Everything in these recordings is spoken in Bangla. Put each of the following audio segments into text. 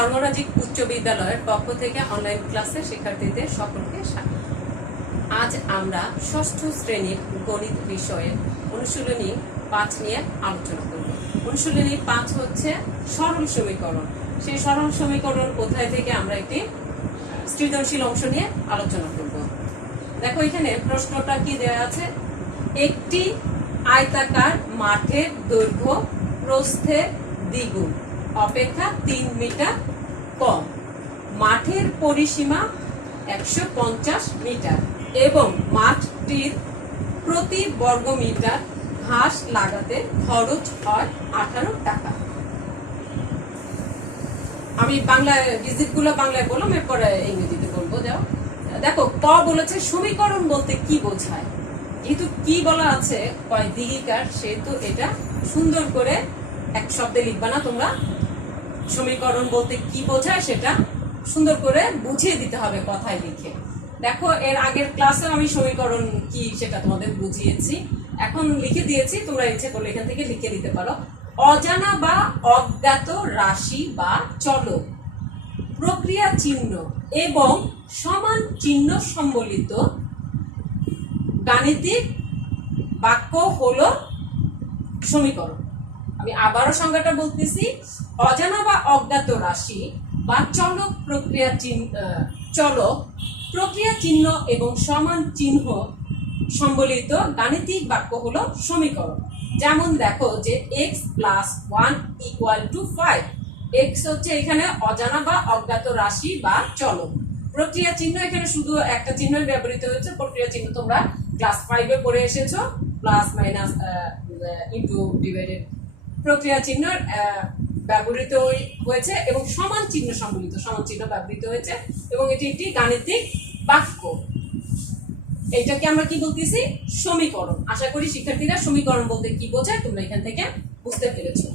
ধর্মরাজিক উচ্চ বিদ্যালয়ের পক্ষ থেকে অনলাইন ক্লাসে শিক্ষার্থীদের সকলকে স্বাগত। আজ আমরা ষষ্ঠ শ্রেণীর গণিত বিষয়ের অনুশীলনী 5 নিয়ে আলোচনা করব। অনুশীলনী 5 হচ্ছে সরল সমীকরণ। সেই সরল সমীকরণ কোথায় থেকে আমরা একটি সৃজনশীল অংশ নিয়ে আলোচনা করব। দেখো এখানে প্রশ্নটা কি দেওয়া আছে, একটি আয়তাকার মাঠের দৈর্ঘ্য প্রস্থের দ্বিগুণ অপেক্ষা 3 মিটার কম, মাঠের পরিসীমা 150 মিটার এবং মাঠটির প্রতি বর্গ মিটার ঘাস লাগাতে খরচ হয় 18 টাকা। আমি বাংলায় ডিজিটগুলো বাংলায় বললাম, এরপরে ইংরেজিতে বলবো। যাও দেখো, ক বলেছে সমীকরণ বলতে কি বোঝায়। যেহেতু কি বলা আছে কয় দিঘিকার, সেহেতু এটা সুন্দর করে এক শব্দে লিখবা না তোমরা। সমীকরণ বলতে কি বোঝায় সেটা সুন্দর করে বুঝিয়ে দিতে হবে কথায় লিখে। দেখো এর আগের ক্লাসে আমি সমীকরণ কি সেটা তোমাদের বুঝিয়েছি, এখন লিখে দিয়েছি, তোমরা ইচ্ছে করলে এখান থেকে লিখে দিতে পারো। অজানা বা অজ্ঞাত রাশি বা চলক, প্রক্রিয়া চিহ্ন এবং সমান চিহ্ন সম্বলিত গাণিতিক বাক্য হলো সমীকরণ। আমি আবারও সংজ্ঞাটা বলতেছি, অজানা বা অজ্ঞাত রাশি বা চলক, প্রক্রিয়া চিহ্ন এবং সমান চিহ্ন সম্বলিত গাণিতিক বাক্য হলো সমীকরণ। যেমন দেখো যে x + 1 = 5, x হচ্ছে এখানে অজানা বা অজ্ঞাত রাশি বা চলক। প্রক্রিয়া চিহ্ন এখানে শুধু একটা চিহ্ন ব্যবহৃত হয়েছে। প্রক্রিয়া চিহ্ন তোমরা ক্লাস 5-এ পড়ে এসেছো, প্লাস মাইনাস ইনটু ডিভাইডেড। প্রক্রিয়া চিহ্ন ব্যবহৃত হয়েছে এবং সমান চিহ্ন সম্বলিত সমান চিহ্ন ব্যবহৃত হয়েছে এবং এটি একটি গাণিতিক বাক্য। এইটাকে আমরা কি বলতেছি? সমীকরণ। আশা করি শিক্ষার্থীরা সমীকরণ বলতে কি বোঝায় তোমরা এখান থেকে বুঝতে পেরেছো।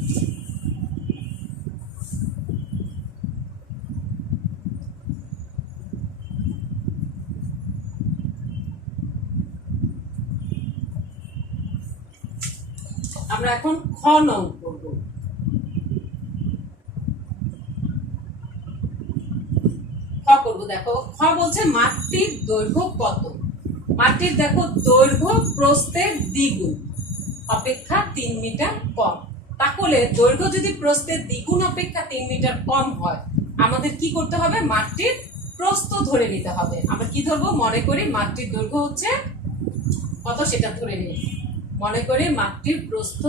আমরা এখন খ নং করব। খ করব। দেখো খ বলছে মাঠটির দৈর্ঘ্য কত। মাঠটির দেখো দৈর্ঘ্য প্রস্থের দ্বিগুণ অপেক্ষা 3 মিটার কম। তাহলে দৈর্ঘ্য যদি প্রস্থের দ্বিগুণ অপেক্ষা 3 মিটার কম হয়, আমাদের কি করতে হবে? মাঠটির প্রস্থ ধরে নিতে হবে। আমরা কি ধরবো? মনে করি মাঠটির দৈর্ঘ্য হচ্ছে কত সেটা ধরে নিই। মনে করি মাঠটির প্রস্থ,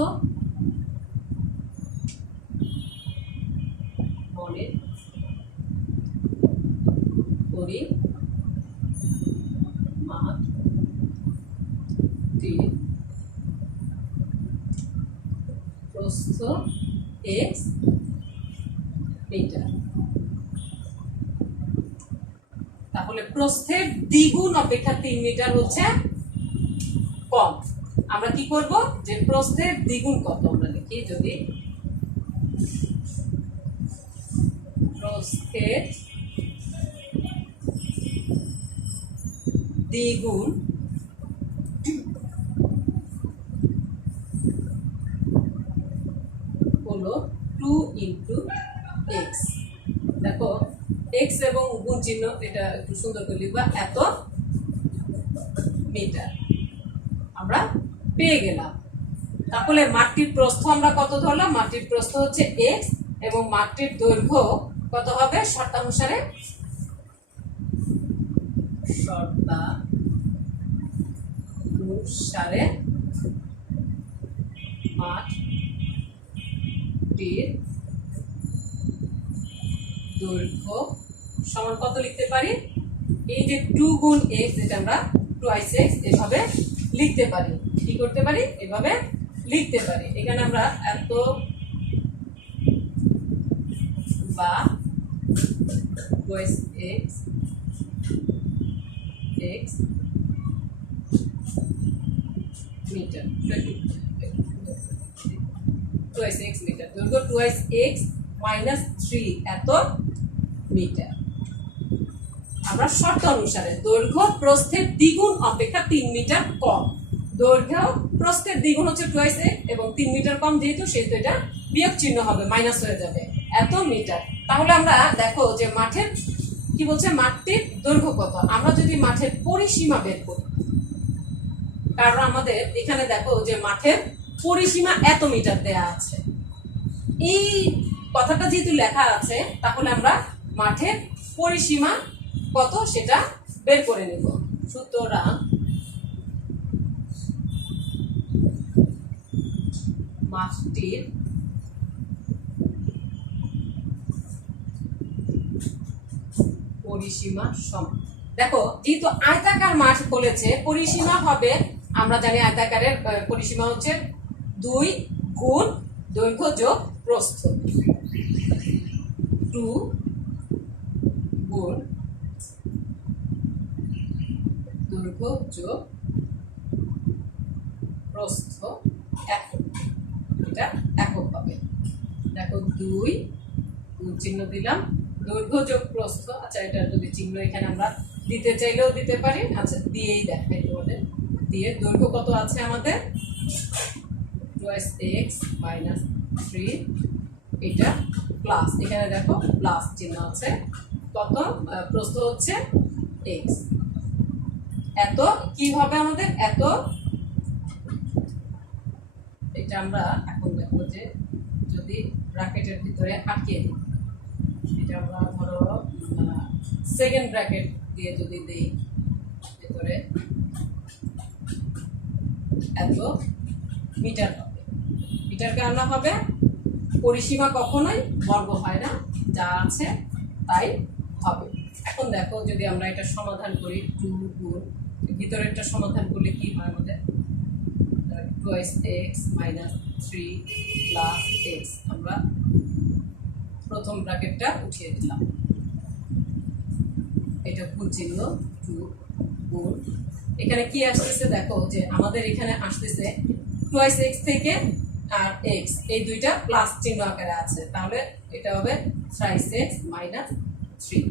মনে করি মাঠটির প্রস্থ x মিটার। তাহলে প্রস্থের দ্বিগুণ অপেক্ষা 3 মিটার হচ্ছে কম। আমরা কি করব? যে প্রস্থের দ্বিগুণ কত আমরা লিখি। যদি প্রস্থের দ্বিগুণ হলো 2 × x। দেখো x এবং গুণ চিহ্ন, এটা একটু সুন্দর করে লিখবা, এত মিটার আমরা পেয়ে গেলাম। তাহলে মাঠটির প্রস্থ আমরা কত ধরলাম? মাঠটির প্রস্থ হচ্ছে x এবং মাঠটির দৈর্ঘ্য কত হবে? শর্তানুসারে মাঠটির দৈর্ঘ্য সমান কত লিখতে পারি? এই যে 2 × x, এটা আমরা 2x এভাবে লিখতে পারি। কি করতে পারি? এভাবে লিখতে পারি। এখানে আমরা এত বা 2x মিটার, 2x মিটার, দৈর্ঘ্য 2x - 3 এত মিটার। আমরা শর্ত অনুসারে দৈর্ঘ্য প্রস্থের দ্বিগুণ অপেক্ষা 3 মিটার কম। দৈর্ঘ্য প্রস্থের দ্বিগুণ হচ্ছে 2x এবং 3 মিটার কম, যেহেতু সেহেতু এটা বিয়োগ চিহ্ন হবে, মাইনাস হয়ে যাবে। এত মিটার তাহলে আমরা দেখো যে মাঠের কি বলছে, মাঠটির দৈর্ঘ্য কত। আমরা যদি মাঠের পরিসীমা বের করি, কারণ আমাদের এখানে দেখো যে মাঠের পরিসীমা এত মিটার দেয়া আছে, এই কথাটা যেহেতু লেখা আছে তাহলে আমরা মাঠের পরিসীমা কত সেটা বের করে নেব। সুতরাং মাঠটির পরিসীমা সমান, দেখো যেহেতু আয়তাকার মাঠ বলেছে পরিসীমা হবে, আমরা জানি আয়তাকারের পরিসীমা হচ্ছে 2 গুণ দৈর্ঘ্য যোগ প্রস্থ, 2 গুণ দৈর্ঘ্য যোগ প্রস্থ একক, এটা একক হবে। দেখো 2 গুণ চিহ্ন দিলাম, দৈর্ঘ্য যোগ প্রস্থ, আচ্ছা এটা যদি চিহ্ন এখানে আমরা দিতে চাইলেও দিতে পারি, আচ্ছা দিয়েই দেখাই তোমাদের। দিয়ে দৈর্ঘ্য কত আছে আমাদের 2x - 3, এটা প্লাস, এখানে দেখো প্লাস চিহ্ন আছে, কত প্রস্থ হচ্ছে x, এত কি হবে আমাদের এত। এটা আমরা এখন দেখো যে যদি ব্র্যাকেটের ভিতরে আটকে দিই, এটা আমরা ধরো সেকেন্ড ব্র্যাকেট দিয়ে যদি দেই ভিতরে, এত মিটার হবে। মিটার কেন হবে, পরিসীমা কখনোই বর্গ হয় না, যা আছে তাই হবে। এখন দেখো যদি আমরা এটা সমাধান করি, 2 গুণ ভিতরেরটা সমাধান করলে কি হয় আমাদের 2x - 3 প্লাস x, আমরা প্রথম ব্র্যাকেটটা উঠিয়ে দিলাম, এটা গুণ চিহ্ন 2 গুণ, এখানে কি আসতেছে দেখো যে আমাদের এখানে আসতেছে 2x থেকে আর x, এই দুইটা প্লাস চিহ্ন আকারে আছে, তাহলে এটা হবে 3x - 3।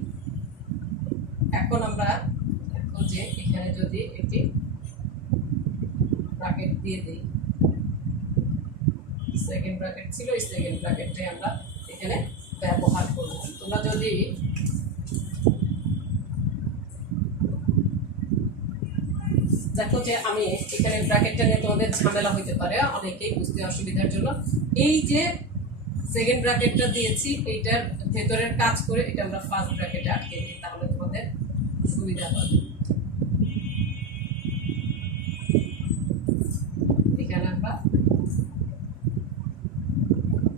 এখন আমরা দেখো যে এখানে যদি এটি ব্র্যাকেট দিয়ে দেই, সেকেন্ড ব্র্যাকেট ছিল, এই সেকেন্ড ব্র্যাকেটটাই আমরা এখানে ব্যবহার করব। তোমরা যদি দেখো যে আমি এখানে ব্র্যাকেটটা নিয়ে তোমাদের ঝামেলা হইতে পারে, অনেকেই বুঝতে অসুবিধার জন্য এই যে সেকেন্ড ব্র্যাকেটটা দিয়েছি এইটার ভেতরের কাজ করে এটা আমরা ফার্স্ট ব্র্যাকেটে আটকে দিই, তাহলে তোমাদের সুবিধা হবে। এখানে আমরা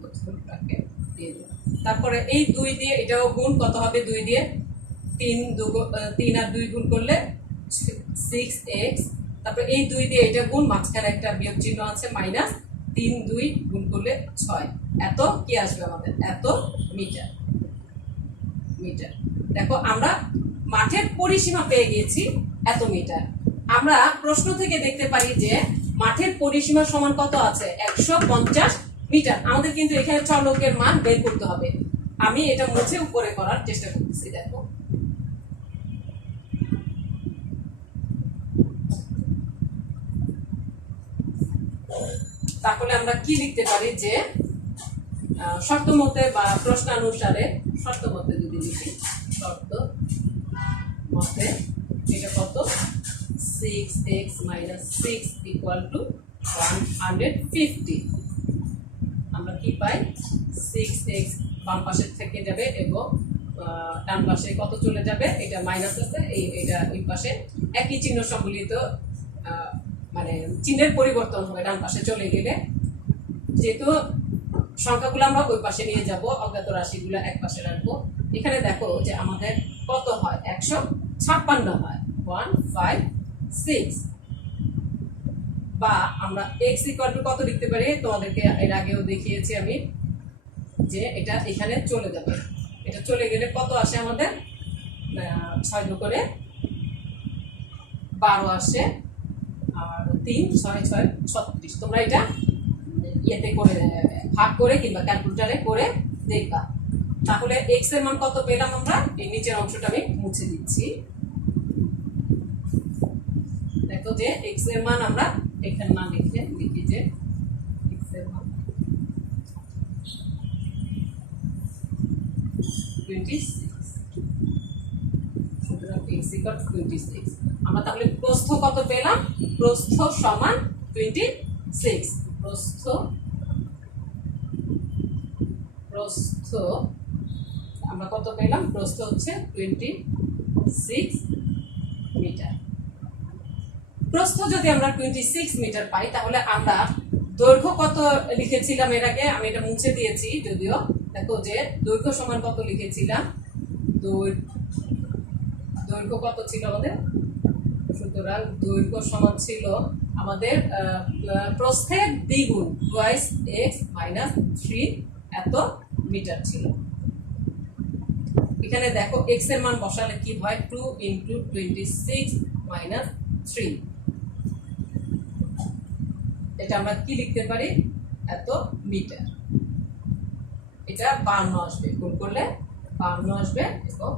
প্রথম ব্র্যাকেট দিয়ে দিই, তারপরে এই 2 দিয়ে এটাও গুণ, কত হবে 2 দিয়ে 3 আর 2 গুণ করলে 6x, তারপর এই 2 দিয়ে এটা গুণ, মাঝখানে একটা বিয়োগ চিহ্ন আছে মাইনাস, 3 2 গুণ করলে 6, এত কি আসবে আমাদের এত মিটার। মিটার দেখো আমরা মাঠের পরিসীমা পেয়ে গিয়েছি এত মিটার। আমরা প্রশ্ন থেকে দেখতে পারি যে মাঠের পরিসীমা সমান কত আছে 150 মিটার। আমাদের কিন্তু এখানে চলকের মান বের করতে হবে, আমি এটা মুছে উপরে করার চেষ্টা করতেছি। দেখো তাহলে আমরা কি লিখতে পারি যে শর্ত মতে বা প্রশ্নানুসারে, শর্ত মতে যদি লিখি, শর্ত মতে এটা কত 6x - 6 = 150। আমরা কি পাই 6x বাম পাশের থেকে যাবে এবং ডান পাশে কত চলে যাবে, এটা মাইনাস আছে, এটা এই পাশে একই চিহ্ন সম্বলিত, মানে চিহ্নের পরিবর্তন হবে ডান পাশে চলে গেলে, যেহেতু সংখ্যাগুলো আমরা ওই পাশে নিয়ে যাব, অজ্ঞাত রাশিগুলো এক পাশে রাখবো। এখানে দেখো যে আমাদের কত হয় 156 হয়, 156, বা আমরা x = কত লিখতে পারি, তোমাদেরকে এর আগেও দেখিয়েছি আমি যে এটা এখানে চলে যাবে, এটা চলে গেলে কত আসে আমাদের 6 করে 12 আসে, আর 3 6 6 36। তোমরা এটা ইয়েতে করে ভাগ করে কিংবা ক্যালকুলেটরে করে দেখবা। তাহলে x এর মান কত পেলাম আমরা, এই নিচের অংশটা আমি মুছে দিচ্ছি। দেখো যে x এর মান আমরা এখানে না লিখে লিখি যে x এর মান 26। সুতরাং x ইকুয়াল 26। আমরা তাহলে প্রস্থ কত পেলাম? প্রস্থ সমান 26। প্রস্থ আমরা কত পেলাম? প্রস্থ হচ্ছে 26 মিটার। প্রস্থ যদি আমরা 26 মিটার পাই, তাহলে আমরা দৈর্ঘ্য কত লিখেছিলাম এর আগে? আমি এটা মুছে দিয়েছি যদিও। দেখো যে দৈর্ঘ্য সমান কত লিখেছিলাম, দৈর্ঘ্য কত ছিল আমাদের? সুতরাং দৈর্ঘ্য সমান ছিল আমাদের প্রস্থের দ্বিগুণ, 2x - 3 এত মিটার ছিল। এখানে দেখো x এর মান বসালে কি হয়? 2 × 26 - 3। এটা আমরা কি লিখতে পারি? এত মিটার। এটা 52 আসবে, গুণ করলে 52 আসবে এবং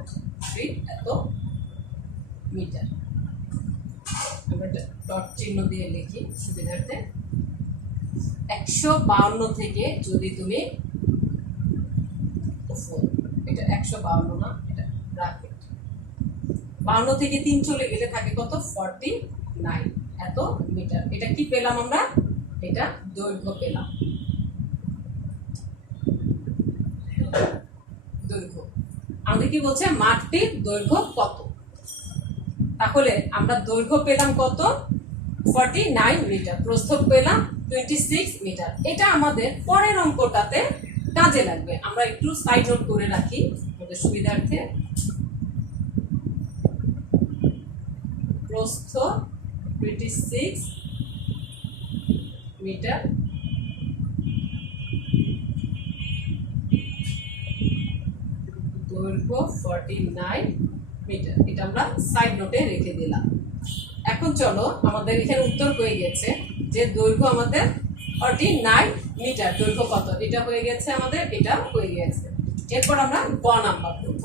3 এত মিটার। আমরা ডট চিহ্ন দিয়ে লিখি সুবিধার্থে। 152 থেকে যদি তুমি এটা 152 না, এটা ব্র্যাকেট, 52 থেকে 3 চলে গেলে থাকে কত? 49 এত মিটার। এটা কি পেলাম আমরা? এটা দৈর্ঘ্য পেলাম। দৈর্ঘ্য আমাদের কি বলছে? মাঠটির দৈর্ঘ্য কত? তাহলে আমরা দৈর্ঘ্য পেলাম কত? 49 মিটার। প্রস্থ পেলাম 26 মিটার। এটা আমাদের পরের অঙ্কটাতে কাজে লাগবে। আমরা একটু সাইড নোট করে রাখি আমাদের সুবিধার্থে। প্রস্থ 26 মিটার, দৈর্ঘ্য 49 মিটার। এটা আমরা সাইড নোটে রেখে দিলাম। এখন চলো, আমাদের এখানে উত্তর হয়ে গেছে যে দৈর্ঘ্য আমাদের 49 মিটার। দৈর্ঘ্য কত? এটা হয়ে গেছে আমাদের, এটা হয়ে গেছে। এরপর আমরা গ নাম্বার করব।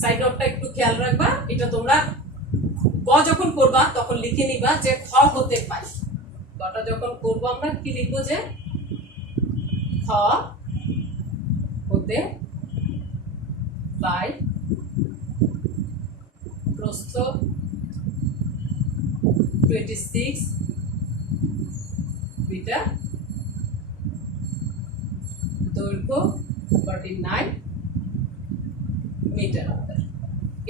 সাইড নোটটা একটু খেয়াল রাখবা। এটা তোমরা গ যখন করবা তখন লিখে নিবা যে খ হতে পাই। গটা যখন করবো আমরা কি লিখবো? যে খ হতে পাই প্রস্থ 26 মিটার, দৈর্ঘ্য 49 মিটার।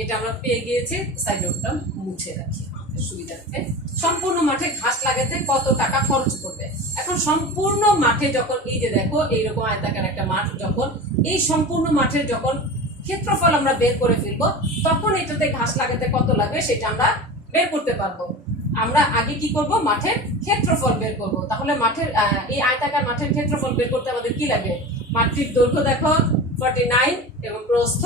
এটা আমরা পেয়ে গিয়েছি। সাইড নোটটা মুছে রাখি আমাদের সুবিধার্থে। সম্পূর্ণ মাঠে ঘাস লাগাতে কত টাকা খরচ করবে? এখন সম্পূর্ণ মাঠে যখন, এই যে দেখো এইরকম আয়তাকার একটা মাঠ, যখন এই সম্পূর্ণ মাঠের যখন ক্ষেত্রফল আমরা বের করে ফেলবো, তখন এটাতে ঘাস লাগাতে কত লাগবে সেটা আমরা বের করতে পারবো। আমরা আগে কি করব? মাঠের ক্ষেত্রফল বের করব। তাহলে মাঠের এই আয়তাকার মাঠের ক্ষেত্রফল বের করতে আমাদের কি লাগে? মাঠটির দৈর্ঘ্য দেখো 49 এবং প্রস্থ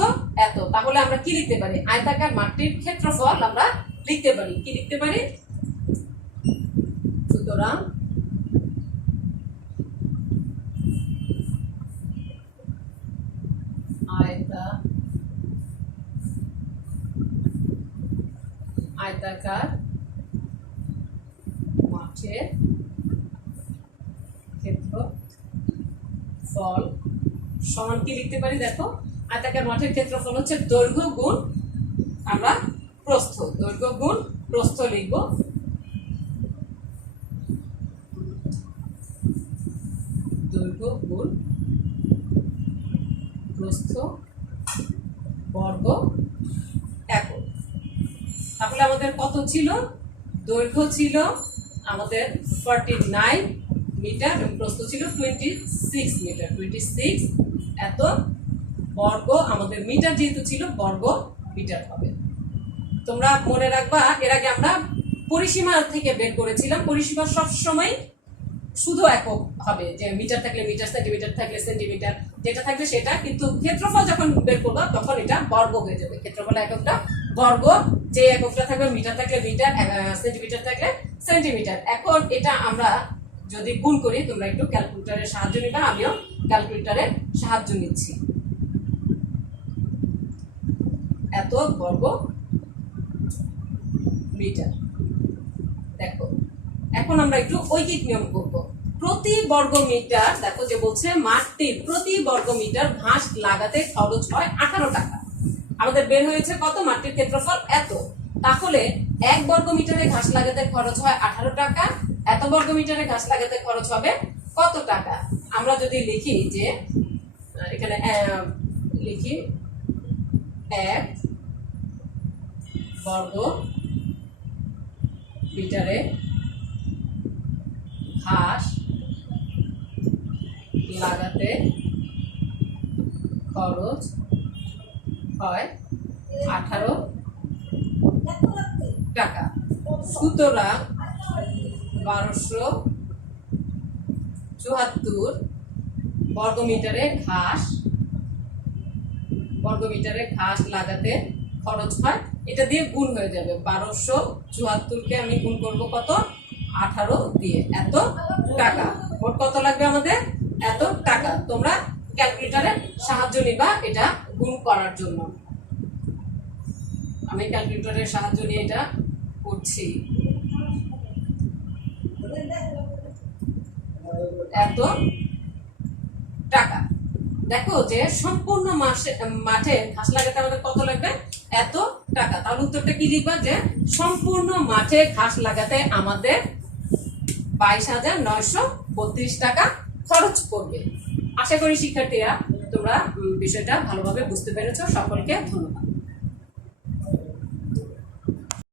এত। তাহলে আমরা কি লিখতে পারি? আয়তাকার মাঠটির ক্ষেত্রফল আমরা লিখতে পারি। কি লিখতে পারি? সুতরাং আয়তাকার মাঠের ক্ষেত্রফল সমান কি লিখতে পারি? দেখো, আয়তাকার মাঠের ক্ষেত্রফল হচ্ছে দৈর্ঘ্য গুণ আমরা প্রস্থ। দৈর্ঘ্য গুণ প্রস্থ লিখব। দৈর্ঘ্য গুণ প্রস্থ বর্গ একক। তাহলে আমাদের কত ছিল? দৈর্ঘ্য ছিল আমাদের 49 মিটার এবং প্রস্থ ছিল 26 মিটার। 26 এত বর্গ, আমাদের মিটার যেহেতু ছিল বর্গ মিটার হবে। তোমরা মনে রাখবা, এর আগে আমরা পরিসীমা থেকে বের করেছিলাম। পরিসীমা সবসময় শুধু একক হবে, যে মিটার থাকলে মিটার, সেন্টিমিটার থাকলে সেন্টিমিটার, যেটা থাকলে সেটা। কিন্তু ক্ষেত্রফল যখন বের করবো তখন এটা বর্গ হয়ে যাবে। ক্ষেত্রফল এককটা বর্গ, যে এককটা থাকবে মিটার থাকলে মিটার, সেন্টিমিটার থাকলে সেন্টিমিটার। এখন এটা আমরা যদি গুণ করি, তোমরা একটু ক্যালকুলেটরের সাহায্য নিবা, আমিও ক্যালকুলেটরের সাহায্য নিচ্ছি। এত বর্গ মিটার। দেখো, এখন আমরা একটু ঐকিক নিয়ম করব। প্রতি বর্গ মিটার, দেখো যে বলছে মাঠটির প্রতি বর্গ মিটার ঘাস লাগাতে খরচ হয় 18 টাকা। আমাদের বের হয়েছে কত? মাঠটির ক্ষেত্রফল এত। তাহলে 1 বর্গ মিটারে ঘাস লাগাতে খরচ হয় 18 টাকা, এত বর্গ মিটারে ঘাস লাগাতে খরচ হবে কত টাকা? আমরা যদি লিখি যে এখানে লিখি 1 বর্গ মিটারে ঘাস লাগাতে খরচ হয় 18 টাকা। সুতরাং 1274 বর্গমিটারে ঘাস লাগাতে খরচ হয়, এটা দিয়ে গুণ হয়ে যাবে। 1274 কে আমি গুণ করব কত? 18 দিয়ে, এত টাকা। মোট কত লাগবে আমাদের? এত টাকা। তোমরা ক্যালকুলেটরের সাহায্য নিবা এটা গুণ করার জন্য। আমি ক্যালকুলেটরের সাহায্য নিয়ে এটা করছি। এত টাকা। দেখো যে সম্পূর্ণ মাঠে ঘাস লাগাতে আমাদের কত লাগবে? এত টাকা। তাহলে উত্তরটা কি লিখবা? যে সম্পূর্ণ মাঠে ঘাস লাগাতে আমাদের 22,932 টাকা খরচ পড়বে। আশা করি শিক্ষার্থীরা তোমরা বিষয়টা ভালোভাবে বুঝতে পেরেছো। সকলকে ধন্যবাদ।